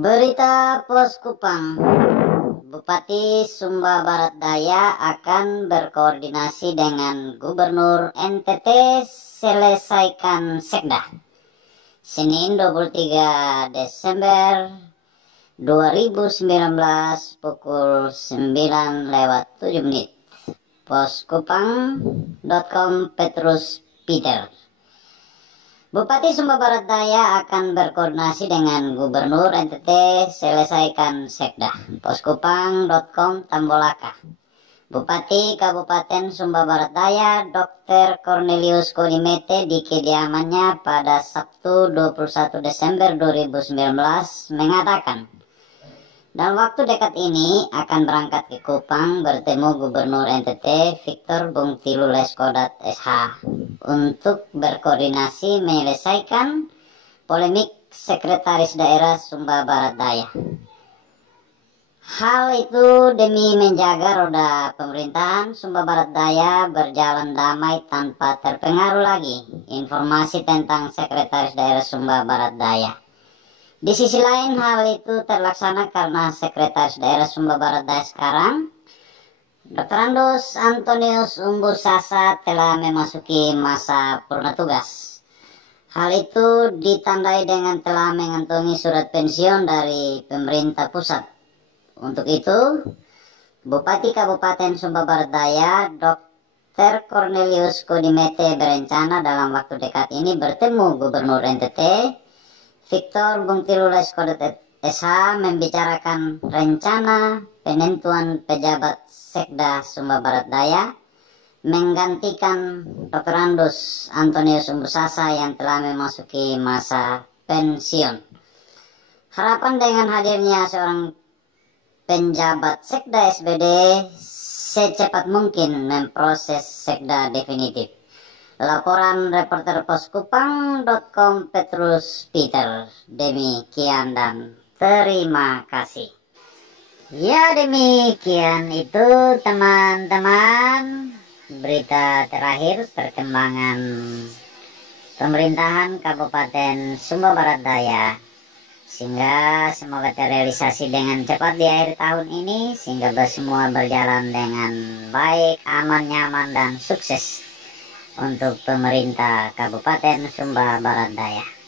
Berita Pos Kupang, Bupati Sumba Barat Daya akan berkoordinasi dengan Gubernur NTT selesaikan Sekda. Senin 23 Desember 2019 pukul 9:07. Poskupang.com Petrus Peter. Bupati Sumba Barat Daya akan berkoordinasi dengan Gubernur NTT selesaikan Sekda. Poskupang.com Tambolaka. Bupati Kabupaten Sumba Barat Daya Dr. Cornelius Kodimete di kediamannya pada Sabtu 21 Desember 2019 mengatakan dalam waktu dekat ini akan berangkat ke Kupang bertemu Gubernur NTT Victor Bungtilu Leskodat SH untuk berkoordinasi menyelesaikan polemik Sekretaris Daerah Sumba Barat Daya. Hal itu demi menjaga roda pemerintahan Sumba Barat Daya berjalan damai tanpa terpengaruh lagi informasi tentang Sekretaris Daerah Sumba Barat Daya. Di sisi lain hal itu terlaksana karena Sekretaris Daerah Sumba Barat Daya sekarang, Dr. Andus Antonius Umbusasa telah memasuki masa purna tugas. Hal itu ditandai dengan telah mengantongi surat pensiun dari pemerintah pusat. Untuk itu, Bupati Kabupaten Sumba Barat Daya, Dr. Cornelius Kodimete berencana dalam waktu dekat ini bertemu Gubernur NTT Victor Bungtilu Leskodat SH membicarakan rencana penentuan pejabat Sekda Sumba Barat Daya menggantikan Dr. Andus Antonius Umbusasa yang telah memasuki masa pensiun. Harapan dengan hadirnya seorang penjabat Sekda SBD secepat mungkin memproses Sekda definitif. Laporan reporter Poskupang.com Petrus Peter. Demikian dan terima kasih. Ya, demikian itu teman-teman berita terakhir perkembangan pemerintahan Kabupaten Sumba Barat Daya, sehingga semoga terrealisasi dengan cepat di akhir tahun ini sehingga semua berjalan dengan baik, aman, nyaman, dan sukses untuk pemerintah Kabupaten Sumba Barat Daya.